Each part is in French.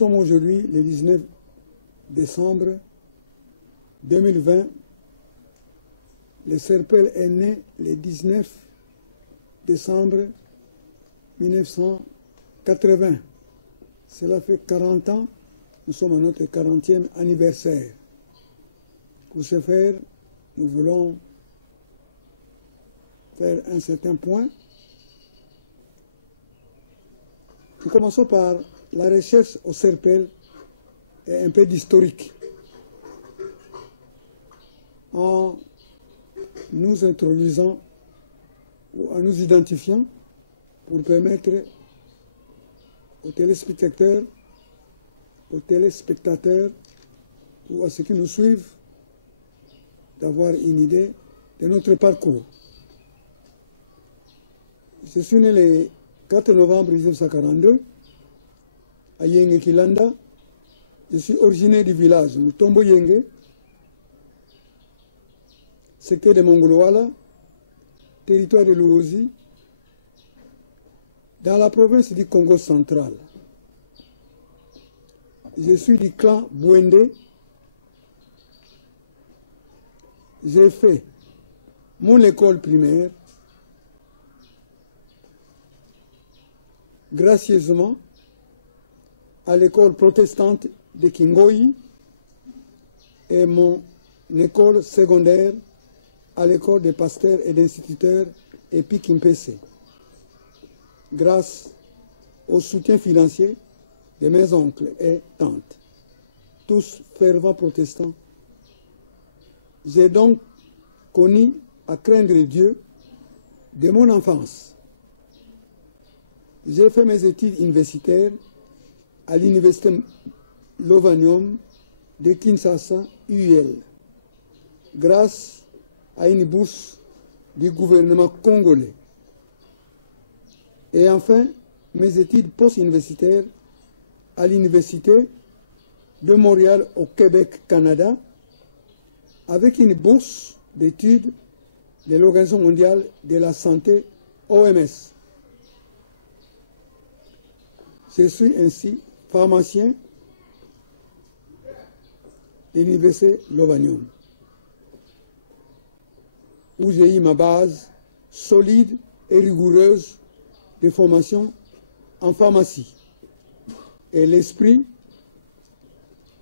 sommes aujourd'hui le 19 décembre 2020. Le CERPEL est né le 19 décembre 1980. Cela fait 40 ans, nous sommes à notre 40e anniversaire. Pour ce faire, nous voulons faire un certain point. Nous commençons par la recherche au CERPEL et un peu d'historique. En nous introduisant ou en nous identifiant pour permettre aux téléspectateurs ou à ceux qui nous suivent d'avoir une idée de notre parcours. Je suis né le 4 novembre 1942 à Yenge Kilanda. Je suis originaire du village Mutombo Yenge, secteur de Mongolwala, territoire de l'Uruzi, dans la province du Congo central. Je suis du clan Bwende. J'ai fait mon école primaire gracieusement à l'école protestante de Kingoyi et mon école secondaire à l'école des pasteurs et d'instituteurs Epi Kimpese, grâce au soutien financier de mes oncles et tantes, tous fervents protestants. J'ai donc connu à craindre Dieu de mon enfance. J'ai fait mes études universitaires à l'université Lovanium de Kinshasa, UL, grâce à une bourse du gouvernement congolais. Et enfin, mes études post-universitaires à l'université de Montréal au Québec, Canada, avec une bourse d'études de l'Organisation mondiale de la santé, OMS. Je suis ainsi pharmacien de l'université Lovanium, où j'ai eu ma base solide et rigoureuse de formation en pharmacie et l'esprit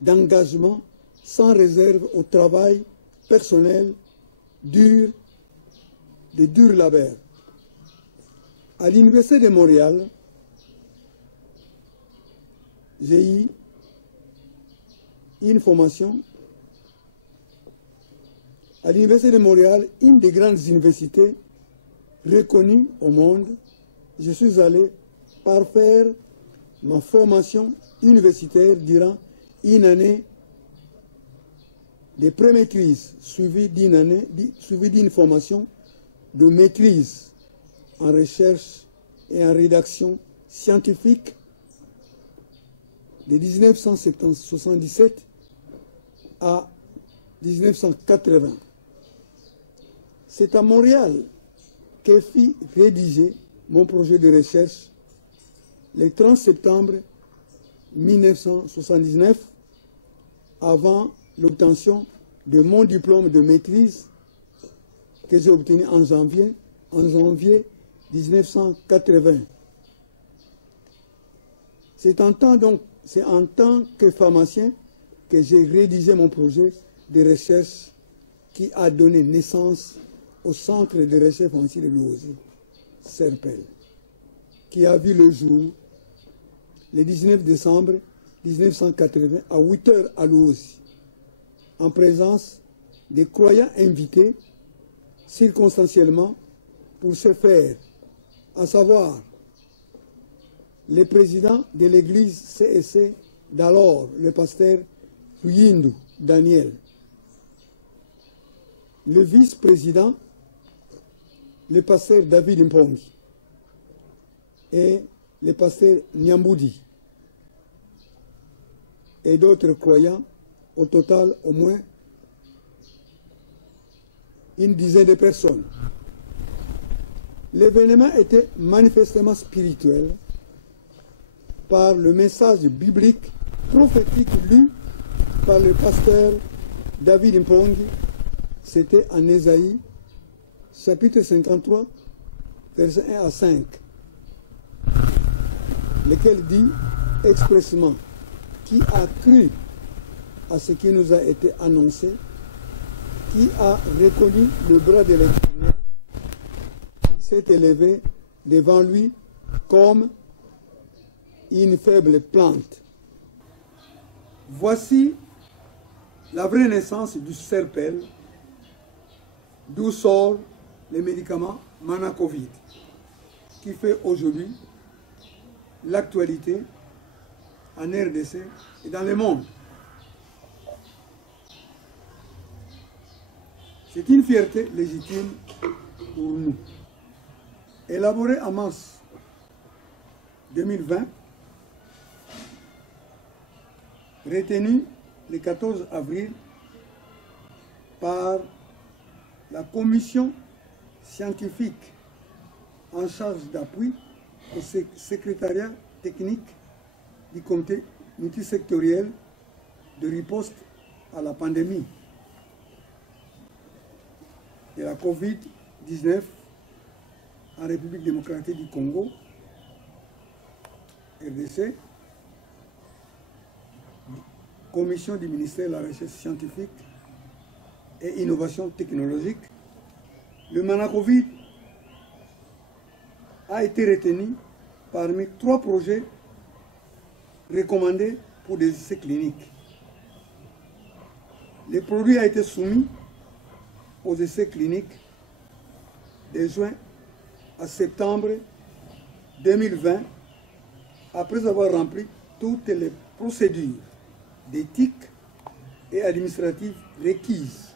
d'engagement sans réserve au travail personnel dur, de dur labeur. À l'université de Montréal, j'ai eu une formation à l'université de Montréal, une des grandes universités reconnues au monde. Je suis allé parfaire ma formation universitaire durant une année de pré-maîtrise, suivie d'une formation de maîtrise en recherche et en rédaction scientifique de 1977 à 1980. C'est à Montréal que fut rédigé mon projet de recherche le 30 septembre 1979, avant l'obtention de mon diplôme de maîtrise que j'ai obtenu en janvier 1980. C'est en tant que pharmacien que j'ai rédigé mon projet de recherche qui a donné naissance au Centre de recherche pharmaceutique de l'Uruzi, CERPEL, qui a vu le jour le 19 décembre 1980 à 8 h à l'Uruzi, en présence des croyants invités circonstanciellement pour ce faire, à savoir le président de l'église CSC d'alors, le pasteur Yindu Daniel, le vice-président, le pasteur David Mpongi, et le pasteur Nyamboudi, et d'autres croyants, au total au moins une dizaine de personnes. L'événement était manifestement spirituel par le message biblique prophétique lue par le pasteur David Mpongi, c'était en Ésaïe, chapitre 53, versets 1 à 5, lequel dit expressément: qui a cru à ce qui nous a été annoncé, qui a reconnu le bras de l'Éternel, s'est élevé devant lui comme une faible plante. Voici la vraie naissance du serpel, d'où sort le médicament Manacovid, qui fait aujourd'hui l'actualité en RDC et dans le monde. C'est une fierté légitime pour nous. Élaboré en mars 2020, retenu le 14 avril par la commission scientifique en charge d'appui au secrétariat technique du comité multisectoriel de riposte à la pandémie de la COVID-19 en République démocratique du Congo, RDC, commission du ministère de la Recherche scientifique et innovation technologique. Le Manacovid a été retenu parmi 3 projets recommandés pour des essais cliniques. Le produit a été soumis aux essais cliniques de juin à septembre 2020, après avoir rempli toutes les procédures d'éthique et administratives requises.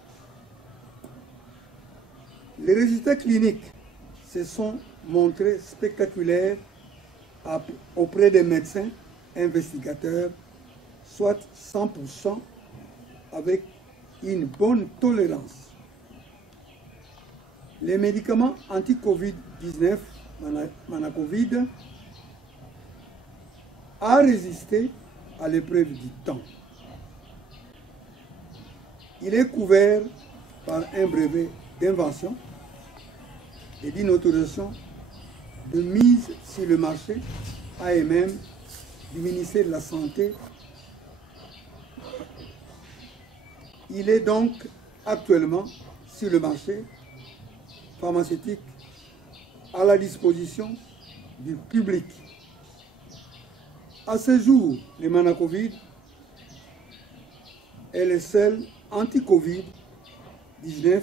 Les résultats cliniques se sont montrés spectaculaires auprès des médecins investigateurs, soit 100% avec une bonne tolérance. Les médicaments anti-Covid-19, Manacovid, a résisté à l'épreuve du temps. Il est couvert par un brevet d'invention et d'une autorisation de mise sur le marché AMM du ministère de la Santé. Il est donc actuellement sur le marché pharmaceutique à la disposition du public. À ce jour, le Manacovid est le seul anti-Covid-19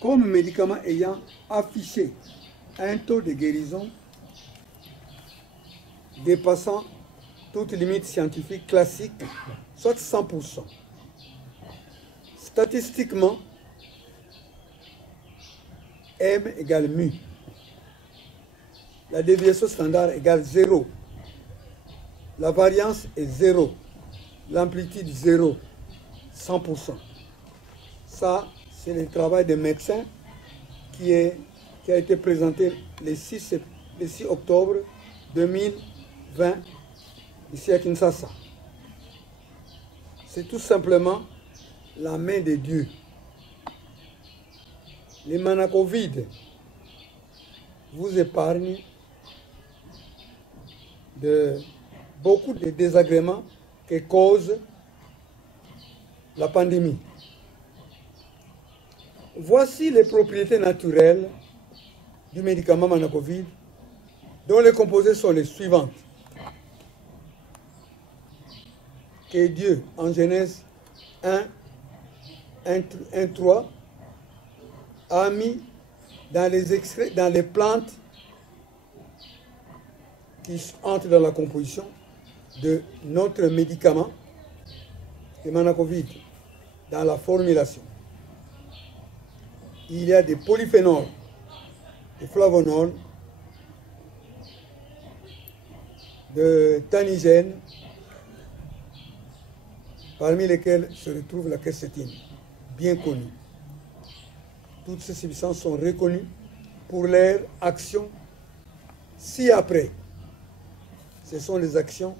comme médicament ayant affiché un taux de guérison dépassant toute limite scientifique classique, soit 100%. Statistiquement, M égale mu. La déviation standard égale 0. La variance est 0. L'amplitude 0. 100%. Ça, c'est le travail des médecins qui a été présenté le 6 octobre 2020 ici à Kinshasa. C'est tout simplement la main de Dieu. Les Manacovid vous épargnent de beaucoup de désagréments que cause la pandémie. Voici les propriétés naturelles du médicament Manacovid, dont les composés sont les suivantes. Que Dieu, en Genèse 1:3, a mis dans les extraits, dans les plantes qui entrent dans la composition de notre médicament, le Manacovid, dans la formulation. Il y a des polyphénols, des flavonols, de tannigènes, parmi lesquels se retrouve la quercétine, bien connue. Toutes ces substances sont reconnues pour leur action ci-après. Ce sont les actions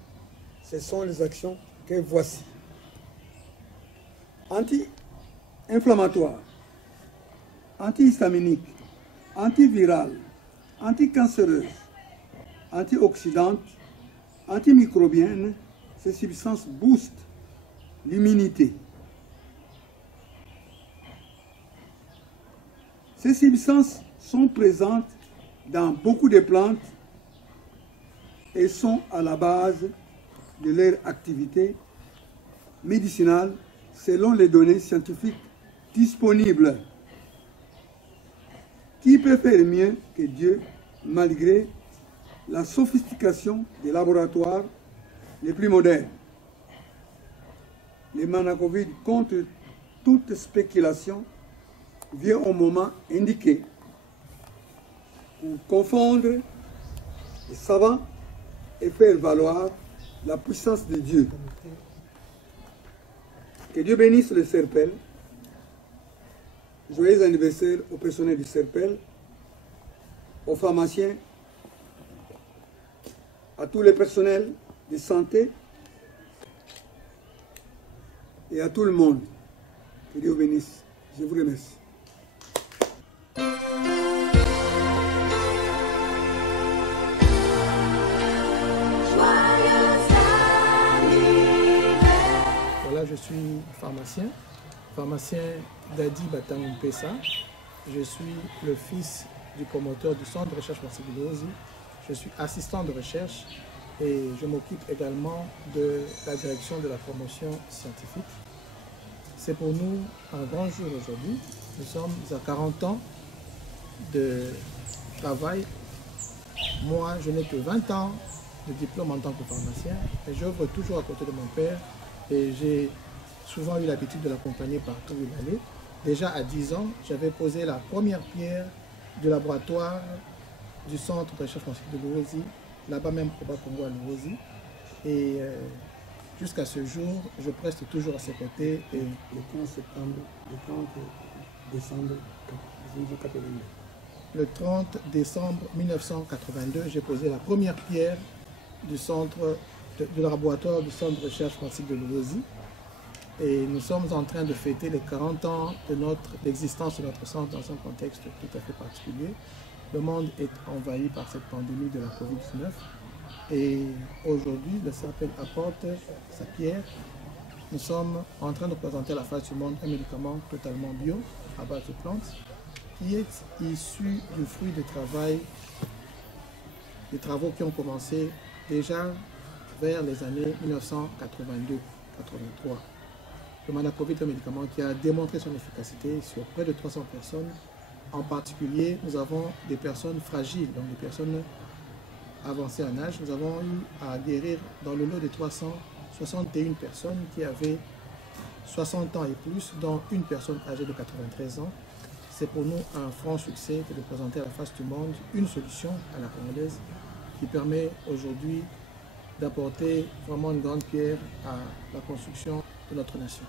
Ce sont les actions que voici. Anti-inflammatoire, antihistaminique, antivirale, anticancéreuse, antioxydante, antimicrobienne. Ces substances boostent l'immunité. Ces substances sont présentes dans beaucoup de plantes et sont à la base de leur activité médicinale selon les données scientifiques disponibles. Qui peut faire mieux que Dieu malgré la sophistication des laboratoires les plus modernes? Le Manacovid, contre toute spéculation, vient au moment indiqué pour confondre les savants et faire valoir la puissance de Dieu. Que Dieu bénisse le CERPEL. Joyeux anniversaire au personnel du CERPEL, aux pharmaciens, à tous les personnels de santé et à tout le monde. Que Dieu bénisse. Je vous remercie. Voilà, je suis pharmacien Dadi Batang Mpessa. Je suis le fils du promoteur du centre de recherche Fancy-Billozi. Je suis assistant de recherche et je m'occupe également de la direction de la promotion scientifique. C'est pour nous un grand jour aujourd'hui. Nous sommes à 40 ans de travail. Moi, je n'ai que 20 ans de diplôme en tant que pharmacien et j'œuvre toujours à côté de mon père et j'ai souvent eu l'habitude de l'accompagner partout où il allait. Déjà à 10 ans, j'avais posé la première pierre du laboratoire du centre de recherche scientifique de Luozi, là-bas même au Bas-Congo à Luozi. Et jusqu'à ce jour, je preste toujours à ses côtés. Et le 30 décembre 1982. Le 30 décembre 1982, j'ai posé la première pierre du centre de laboratoire du centre de recherche scientifique de Luozi. Et nous sommes en train de fêter les 40 ans de l'existence de notre centre dans un contexte tout à fait particulier. Le monde est envahi par cette pandémie de la Covid-19 et aujourd'hui, le CERPEL apporte sa pierre. Nous sommes en train de présenter à la face du monde un médicament totalement bio à base de plantes qui est issu du fruit de travail, des travaux qui ont commencé déjà vers les années 1982-83. Le Manacovid est un médicament qui a démontré son efficacité sur près de 300 personnes. En particulier, nous avons des personnes fragiles, donc des personnes avancées en âge. Nous avons eu à guérir dans le lot de 361 personnes qui avaient 60 ans et plus, dont une personne âgée de 93 ans. C'est pour nous un franc succès que de présenter à la face du monde une solution à la congolaise qui permet aujourd'hui d'apporter vraiment une grande pierre à la construction de notre nation.